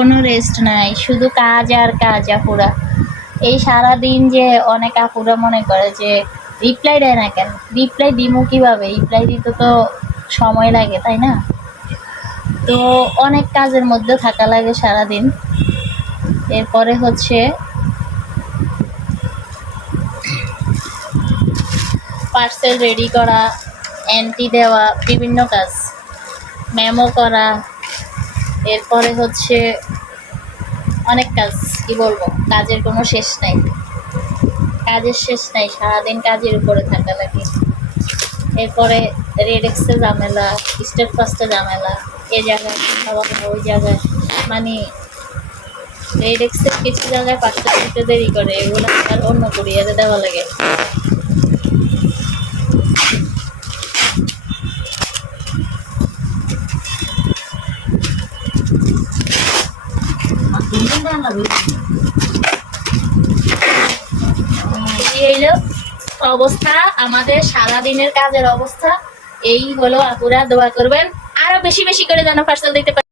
কোনো রেস্ট নাই, শুধু কাজ আর কাজ আপুরা। এই সারাদিন যে অনেক আপুরা মনে করে যে রিপ্লাই দেয় না কেন, রিপ্লাই দিমু কিভাবে, রিপ্লাই দিতে তো সময় লাগে তাই না? তো অনেক কাজের মধ্যে থাকা লাগে সারাদিন। এরপরে হচ্ছে পার্সেল রেডি করা, এন্ট্রি দেওয়া, বিভিন্ন কাজ, মেমো করা, এরপরে হচ্ছে অনেক কাজ। কি বলবো, কাজের কোনো শেষ নাই, কাজের শেষ নাই, সারাদিন কাজের উপরে থাকা লাগে। এরপরে রেড এক্সের ঝামেলা, স্টেট ফার্স্টে ঝামেলা, এ জায়গায় খাওয়া ওই জায়গায়, মানে রেড এক্সের কিছু জায়গায় পার্সেল দিতে দেরি করে, এগুলো আর অন্য কুরিয়ারে দেওয়া লাগে। এই হলো অবস্থা, আমাদের সারাদিনের কাজের অবস্থা। এই হলো, আপুরা দোয়া করবেন আরো বেশি বেশি করে যেন পার্সেল দিতে পারি।